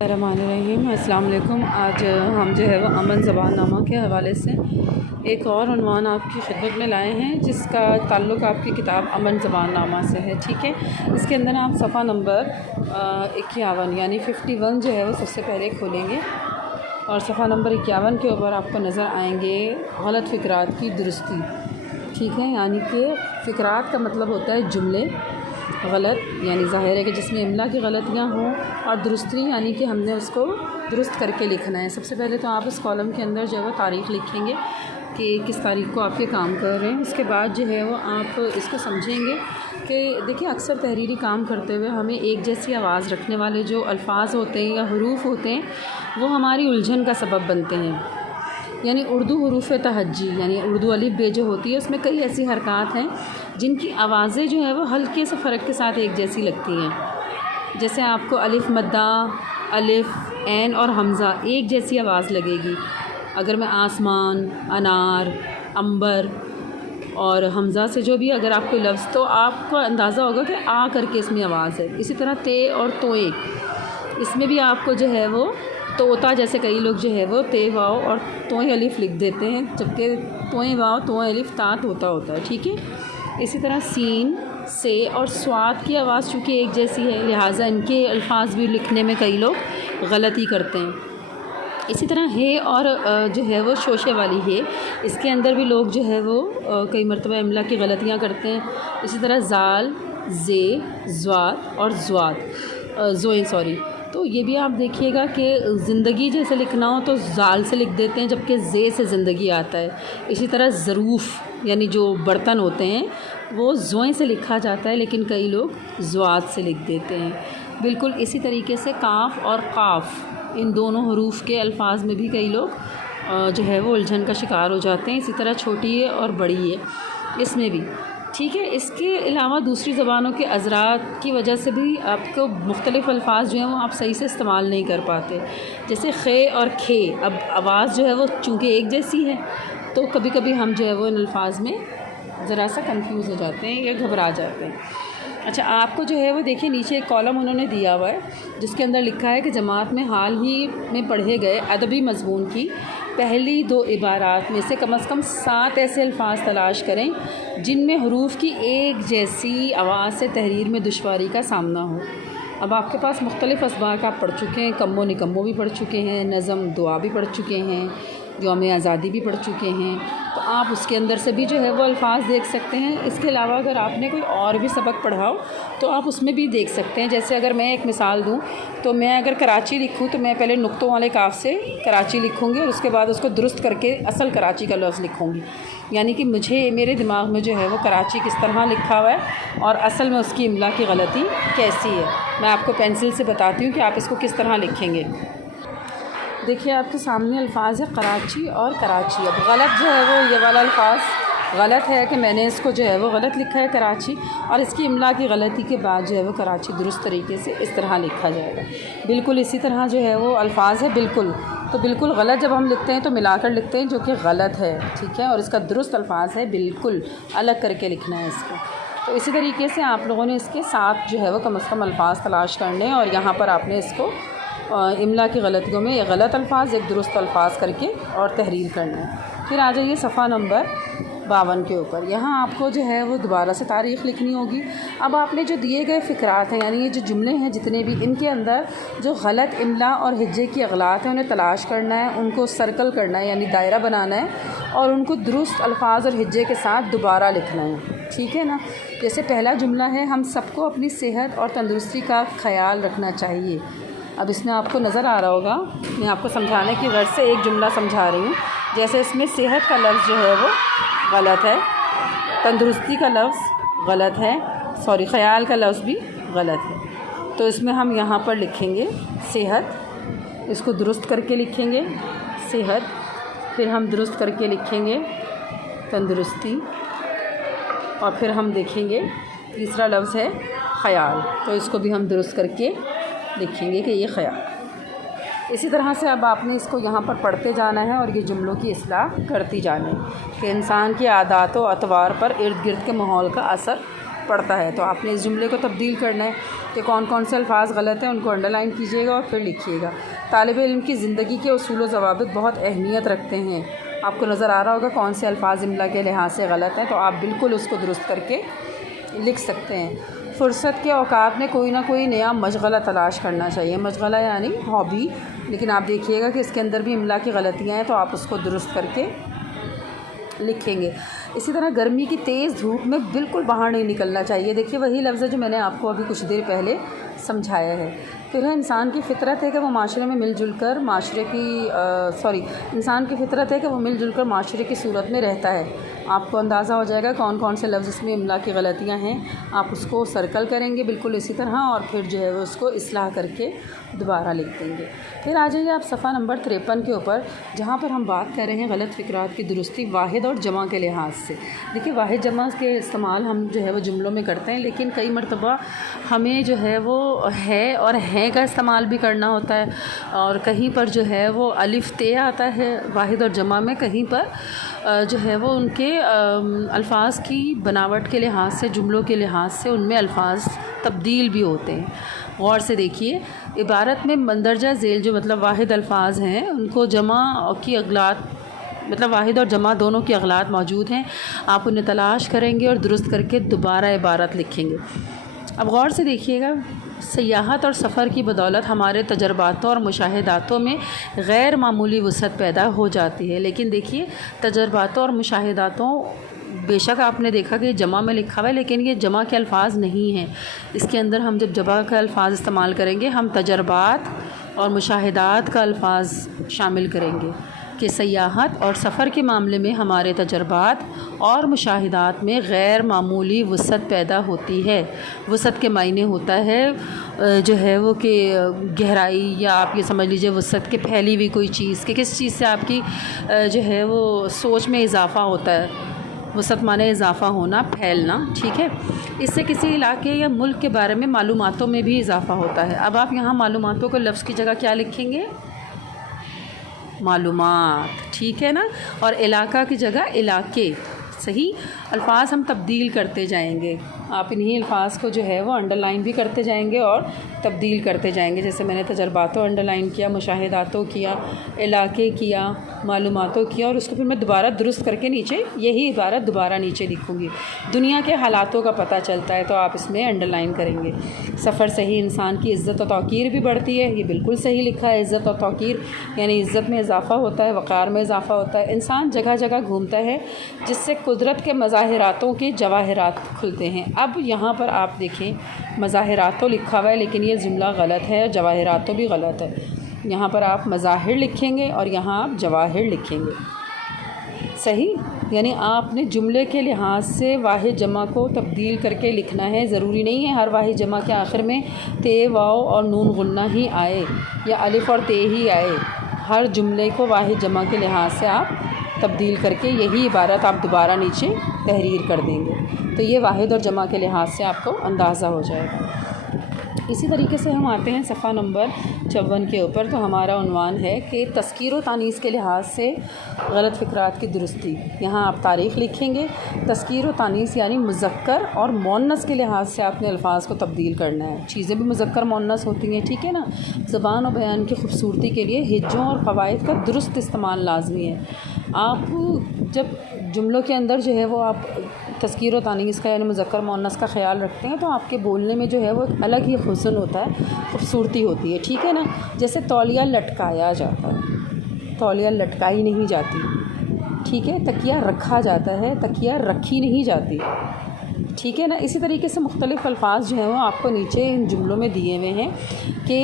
रहीम अस्सलाम वालेकुम। आज हम जो है वो अमन ज़बाननामा के हवाले से एक और उन्वान आपकी खिदमत में लाए हैं जिसका ताल्लुक़ आपकी किताब अमन ज़बाननामा से है। ठीक है, इसके अंदर आप सफ़ा नंबर 51 यानी 51 जो है वो सबसे पहले खोलेंगे और सफ़ा नंबर 51 के ऊपर आपको नज़र आएंगे गलत फ़िक्रात की दुरुस्ती। ठीक है, यानी कि फ़िक्रात का मतलब होता है जुमले गलत, यानी ज़ाहिर है कि जिसमें इमला की गलतियाँ हों, और दुरुस्ती यानी कि हमने उसको दुरुस्त करके लिखना है। सबसे पहले तो आप इस कॉलम के अंदर जो है वो तारीख़ लिखेंगे कि किस तारीख़ को आप ये काम कर रहे हैं। उसके बाद जो है वो आप इसको समझेंगे कि देखिए अक्सर तहरीरी काम करते हुए हमें एक जैसी आवाज़ रखने वाले जो अल्फाज होते हैं या हरूफ होते हैं वो हमारी उलझन का सबब बनते हैं। यानी उर्दू हरूफ तहज्जी यानी उर्दू अलिफ बे जो होती है उसमें कई ऐसी हरकत हैं जिनकी आवाज़ें जो है वो हल्के से फ़र्क के साथ एक जैसी लगती हैं। जैसे आपको अलिफ मद्दा, अलिफ, ऐन और हमज़ा एक जैसी आवाज़ लगेगी। अगर मैं आसमान, अनार, अंबर और हमज़ा से जो भी अगर आपको लफ्ज़, तो आपको अंदाज़ा होगा कि आ करके इसमें आवाज़ है। इसी तरह ते और तोए, इसमें भी आपको जो है वो तोता, जैसे कई लोग जो है वो ते वाव और तोए अलिफ लिख देते हैं, जबकि तोए वाव तोए अलिफ ता तोता होता है। ठीक है, इसी तरह सीन, से और स्वाद की आवाज़ चूँकि एक जैसी है लिहाजा इनके अल्फाज भी लिखने में कई लोग गलती करते हैं। इसी तरह है और जो है वो शोशे वाली है, इसके अंदर भी लोग जो है वो कई मरतबा इमला की गलतियाँ करते हैं। इसी तरह ज़ाल, जे, ज़्वाद और ज़ोए तो ये भी आप देखिएगा कि ज़िंदगी जैसे लिखना हो तो ज़ाल से लिख देते हैं, जबकि ज़े से ज़िंदगी आता है। इसी तरह ज़रूफ़ यानी जो बर्तन होते हैं वो ज़ोए से लिखा जाता है, लेकिन कई लोग ज़्वाद से लिख देते हैं। बिल्कुल इसी तरीके से काफ़ और क़ाफ़, इन दोनों हरूफ के अल्फाज में भी कई लोग जो है वो उलझन का शिकार हो जाते हैं। इसी तरह छोटी है और बड़ी है, इसमें भी। ठीक है, इसके अलावा दूसरी ज़बानों के अज़रात की वजह से भी आपको मुख्तलिफ़ अल्फाज जो हैं वो आप सही से इस्तेमाल नहीं कर पाते। जैसे खे और खे, अब आवाज़ जो है वो चूँकि एक जैसी है तो कभी कभी हम जो है वो इन अल्फाज में ज़रा सा कंफ्यूज हो जाते हैं या घबरा जाते हैं। अच्छा, आपको जो है वो देखिए नीचे एक कॉलम उन्होंने दिया हुआ है जिसके अंदर लिखा है कि जमात में हाल ही में पढ़े गए अदबी मज़मून की पहली 2 इबारात में से कम 7 ऐसे अल्फाज तलाश करें जिनमें हरूफ की एक जैसी आवाज़ से तहरीर में दुश्वारी का सामना हो। अब आपके पास मुख्तलिफ़ असबाक आप पढ़ चुके हैं, कम्मो निकम्मो भी पढ़ चुके हैं, नज़म दुआ भी पढ़ चुके हैं, यौम आज़ादी भी पढ़ चुके हैं, तो आप उसके अंदर से भी जो है वो अल्फाज देख सकते हैं। इसके अलावा अगर आपने कोई और भी सबक पढ़ा हो तो आप उसमें भी देख सकते हैं। जैसे अगर मैं एक मिसाल दूं तो मैं अगर कराची लिखूं तो मैं पहले नुक्तों वाले काफ से कराची लिखूंगी और उसके बाद उसको दुरुस्त करके असल कराची का लफ्ज़ लिखूंगी। यानी कि मेरे दिमाग में जो है वो कराची किस तरह लिखा हुआ है और असल में उसकी इमला की गलती कैसी है, मैं आपको पेंसिल से बताती हूँ कि आप इसको किस तरह लिखेंगे। देखिए आपके सामने अल्फाज है कराची और कराची। अब गलत जो है वो ये वाला अल्फाज गलत है कि मैंने इसको जो है वो गलत लिखा है कराची, और इसकी इमला की गलती के बाद जो है वो कराची दुरुस्त तरीके से इस तरह लिखा जाएगा। बिल्कुल इसी तरह जो है वो अल्फाज है बिल्कुल गलत जब हम लिखते हैं तो मिलाकर लिखते हैं जो कि गलत है। ठीक है, और इसका दुरुस्त अल्फाज है बिल्कुल अलग करके लिखना है इसको। तो इसी तरीके से आप लोगों ने इसके 7 जो है वो कम से कम अल्फाज तलाश करने हैं और यहाँ पर आपने इसको इमला की गलतियों में एक गलत अल्फाज एक दुरुस्त अल्फाज करके और तहरीर करना है। फिर आ जाइए सफ़ा नंबर 52 के ऊपर। यहाँ आपको जो है वो दोबारा से तारीख़ लिखनी होगी। अब आपने जो दिए गए फ़िक्रात हैं यानी ये जो जुमले हैं जितने भी, इनके अंदर जो गलत इमला और हिज्जे की अगलात हैं उन्हें तलाश करना है, उनको सर्कल करना है यानी दायरा बनाना है और उनको दुरुस्त अल्फाज और हिज्जे के साथ दोबारा लिखना है। ठीक है ना। जैसे पहला जुमला है, हम सबको अपनी सेहत और तंदुरुस्ती का ख़याल रखना चाहिए। अब इसमें आपको नज़र आ रहा होगा, मैं आपको समझाने की गर्ज से एक जुमला समझा रही हूँ। जैसे इसमें सेहत का लफ्ज़ जो है वो गलत है, तंदुरुस्ती का लफ्ज़ गलत है, ख़याल का लफ्ज़ भी गलत है। तो इसमें हम यहाँ पर लिखेंगे सेहत, इसको दुरुस्त करके लिखेंगे सेहत, फिर हम दुरुस्त करके लिखेंगे तंदुरुस्ती, और फिर हम देखेंगे तीसरा लफ्ज़ है ख़याल, तो इसको भी हम दुरुस्त करके लिखेंगे कि ये ख़याल। इसी तरह से अब आपने इसको यहाँ पर पढ़ते जाना है और ये जुमलों की इस्लाह करती जानी है कि इंसान की आदात व अतवार पर इर्द गिर्द के माहौल का असर पड़ता है। तो आपने इस जुमले को तब्दील करना है कि कौन कौन से अल्फाज गलत हैं, उनको अंडरलाइन कीजिएगा और फिर लिखिएगा। तालिब इल्म की ज़िंदगी के उसूल व ज़वाबित बहुत अहमियत रखते हैं। आपको नज़र आ रहा होगा कौन से अल्फाज इमला के लिहाज से गलत हैं, तो आप बिल्कुल उसको दुरुस्त करके लिख सकते हैं। फ़ुर्सत के औकात में कोई ना कोई नया मशगला तलाश करना चाहिए। मशगला यानी हॉबी, लेकिन आप देखिएगा कि इसके अंदर भी इमला की गलतियाँ हैं, तो आप उसको दुरुस्त करके लिखेंगे। इसी तरह गर्मी की तेज़ धूप में बिल्कुल बाहर नहीं निकलना चाहिए। देखिए वही लफ्ज़ है जो मैंने आपको अभी कुछ देर पहले समझाया है। फिर है इंसान की फ़ितरत है कि वो माशरे में मिलजुल कर इंसान की फ़ितरत है कि वो मिलजुल कर माशरे की सूरत में रहता है। आपको अंदाज़ा हो जाएगा कौन कौन से लफ्ज़ इसमें इमला की गलतियाँ हैं। आप उसको सर्कल करेंगे बिल्कुल इसी तरह, और फिर जो है वो उसको इस्लाह करके दोबारा लिख देंगे। फिर आ जाइए आप सफ़ा नंबर 53 के ऊपर, जहाँ पर हम बात कर रहे हैं गलत फ़िक्रात की दुरुस्ती वाहिद और जमा के लिहाज से। देखिए वाहिद जमा के इस्तेमाल हम जो है वो जुमलों में करते हैं, लेकिन कई मरतबा हमें जो है वो है और हैं का इस्तेमाल भी करना होता है, और कहीं पर जो है वो अलिफ ते आता है वाहिद और जमा में, कहीं पर जो है वो उनके अल्फाज की बनावट के लिहाज से, जुमलों के लिहाज से उनमें अल्फाज तब्दील भी होते हैं। गौर से देखिए, इबारत में मंदरजा झेल जो मतलब वाहिद अल्फाज हैं, उनको जमा की अगलात मतलब वाहिद और जमा दोनों की अगलात मौजूद हैं। आप उन्हें तलाश करेंगे और दुरुस्त करके दोबारा इबारत लिखेंगे। अब गौर से देखिएगा, सयाहत और सफ़र की बदौलत हमारे तजर्बातों और मुशाहिदातों में गैर मामूली वसअत पैदा हो जाती है। लेकिन देखिए तजर्बातों और मुशाहिदातों, बेशक आपने देखा कि जमा में लिखा हुआ है, लेकिन ये जमा के अल्फाज नहीं हैं। इसके अंदर हम जब जमा का अल्फाज इस्तेमाल करेंगे, हम तजर्बात और मुशाहिदात का अल्फाज शामिल करेंगे कि सयाहत और सफ़र के मामले में हमारे तजर्बात और मुशाहिदात में गैर मामूली वसअत पैदा होती है। वसअत के मायने होता है जो है वो कि गहराई, या आप ये समझ लीजिए वसअत के फैली हुई कोई चीज़, कि किस चीज़ से आपकी जो है वो सोच में इजाफ़ा होता है। वसअत माने इजाफ़ा होना, फैलना, ठीक है। इससे किसी इलाके या मुल्क के बारे में मालूमातों में भी इजाफ़ा होता है। अब आप यहाँ मालूमातों को लफ्ज़ की जगह क्या लिखेंगे? मालूमात, ठीक है ना। और इलाका की जगह इलाके। सही अल्फाज हम तब्दील करते जाएंगे। आप इन्हीं अल्फाज को जो है वो अंडरलाइन भी करते जाएंगे और तब्दील करते जाएंगे। जैसे मैंने तजर्बातों अंडरलाइन किया, मुशाहिदातों किया, इलाके किया, मालूमातों किया, और उसको फिर मैं दोबारा दुरुस्त करके नीचे यही इबारत दोबारा नीचे लिखूँगी। दुनिया के हालातों का पता चलता है, तो आप इसमें अंडरलाइन करेंगे। सफ़र से ही इंसान की इज़्ज़त और तौक़ीर भी बढ़ती है। ये बिल्कुल सही लिखा है। इज़्ज़त और तौक़ीर यानी इज़्ज़त में इजाफ़ा होता है, वक़ार में इजाफ़ा होता है। इंसान जगह जगह घूमता है, जिससे कुदरत के मज़ाहिरातों के जवाहिरात खुलते हैं। अब यहाँ पर आप देखें मज़ाहिरातों लिखा हुआ है, लेकिन ये जुमला गलत है, जवाहिरातों भी गलत है। यहाँ पर आप मज़ाहिर लिखेंगे और यहाँ आप जवाहिर लिखेंगे। सही, यानी आपने जुमले के लिहाज से वाहिद जमा को तब्दील करके लिखना है। ज़रूरी नहीं है हर वाहिद जमा के आखिर में ते, वाव और नून गुन्ना ही आए या अलिफ़ और ते ही आए। हर जुमले को वाहिद जमा के लिहाज से आप तब्दील करके यही इबारत आप दोबारा नीचे तहरीर कर देंगे। तो ये वाहिद और जमा के लिहाज से आपको अंदाज़ा हो जाएगा। इसी तरीके से हम आते हैं सफ़ा नंबर 54 के ऊपर। तो हमारा उन्वान है कि तस्कीर व तानीस के लिहाज से गलत फ़िक्रात की दुरुस्ती। यहाँ आप तारीख़ लिखेंगे। तस्कीर व तानीस यानी मुज़क्कर और मुअन्नस के लिहाज से आपने अल्फाज को तब्दील करना है। चीज़ें भी मुज़क्कर मुअन्नस होती हैं, ठीक है ना। ज़बान और बयान की खूबसूरती के लिए हिज्जों और क़वाइद का दुरुस्त इस्तेमाल लाज़मी है। आप जब जुमलों के अंदर जो है वो आप तस्कीर व तानीस का यानी मुज़क्कर मुअन्नस का ख़याल रखते हैं, तो आपके बोलने में जो है वो एक अलग ही हुस्न होता है, खूबसूरती होती है, ठीक है ना। जैसे तौलिया लटकाया जाता है, तौलिया लटकाई नहीं जाती, ठीक है। तकिया रखा जाता है, तकिया रखी नहीं जाती, ठीक है ना। इसी तरीके से मुख्तलिफ़ अल्फाज जो हैं वो आपको नीचे इन जुमलों में दिए हुए हैं कि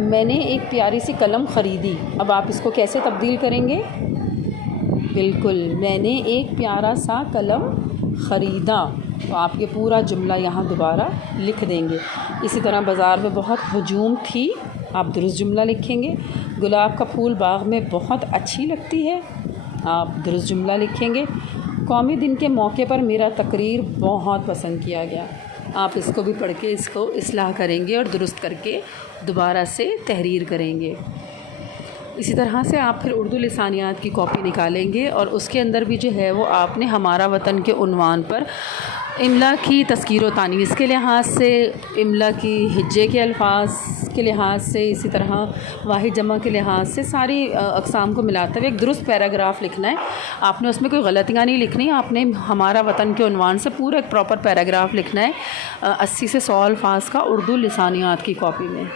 मैंने एक प्यारी सी कलम ख़रीदी। अब आप इसको कैसे तब्दील करेंगे? बिल्कुल, मैंने एक प्यारा सा कलम ख़रीदा। तो आप ये पूरा जुमला यहाँ दोबारा लिख देंगे। इसी तरह बाज़ार में बहुत हजूम थी, आप दुरुस्त जुमला लिखेंगे। गुलाब का फूल बाग़ में बहुत अच्छी लगती है, आप दुरुस्त जुमला लिखेंगे। कौमी दिन के मौके पर मेरा तकरीर बहुत पसंद किया गया। आप इसको भी पढ़ के इसको इस्लाह करेंगे और दुरुस्त करके दोबारा से तहरीर करेंगे। इसी तरह से आप फिर उर्दू लिसानियात की कॉपी निकालेंगे और उसके अंदर भी जो है वो आपने हमारा वतन के उन्वान पर इमला की तज़कीर व तानीस के लिहाज से, इमला की हिज्जे के अल्फाज के लिहाज से, इसी तरह वाहिद जमा के लिहाज से सारी अक़साम को मिलाते हुए एक दुरुस्त पैराग्राफ़ लिखना है। आपने उसमें कोई गलतियाँ नहीं लिखनी, आपने हमारा वतन के उन्वान से पूरा एक प्रॉपर पैराग्राफ़ लिखना है 80 से 100 अल्फाज का उर्दू लिसानियात की कॉपी में,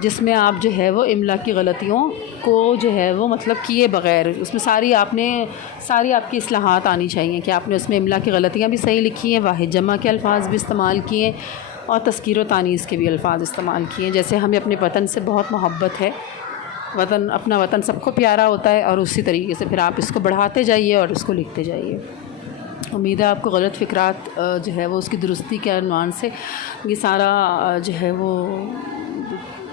जिसमें आप जो है वो इमला की गलतियों को जो है वो मतलब किए बग़ैर उसमें सारी आपकी इस्लाहात आनी चाहिए कि आपने उसमें इमला की गलतियाँ भी सही लिखी हैं, वाहिद जमा के अल्फाज भी इस्तेमाल किए और तज़कीर व तानीस के भी अल्फाज इस्तेमाल किए। जैसे हमें अपने वतन से बहुत मोहब्बत है, अपना वतन सबको प्यारा होता है, और उसी तरीके से फिर आप इसको बढ़ाते जाइए और उसको लिखते जाइए। उम्मीद है आपको गलत फ़िक्रात जो है वो उसकी दुरुस्ती के अनुमान से ये सारा जो है वो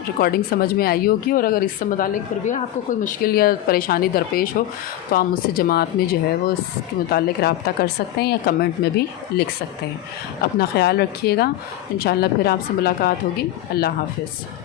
रिकॉर्डिंग समझ में आई होगी। और अगर इससे मुतालिक फिर भी आपको कोई मुश्किल या परेशानी दरपेश हो तो आप मुझसे जमात में जो है वो इसके मुतालिक रब्ता कर सकते हैं या कमेंट में भी लिख सकते हैं। अपना ख़्याल रखिएगा, इंशाअल्लाह फिर आपसे मुलाकात होगी। अल्लाह हाफ़िज़।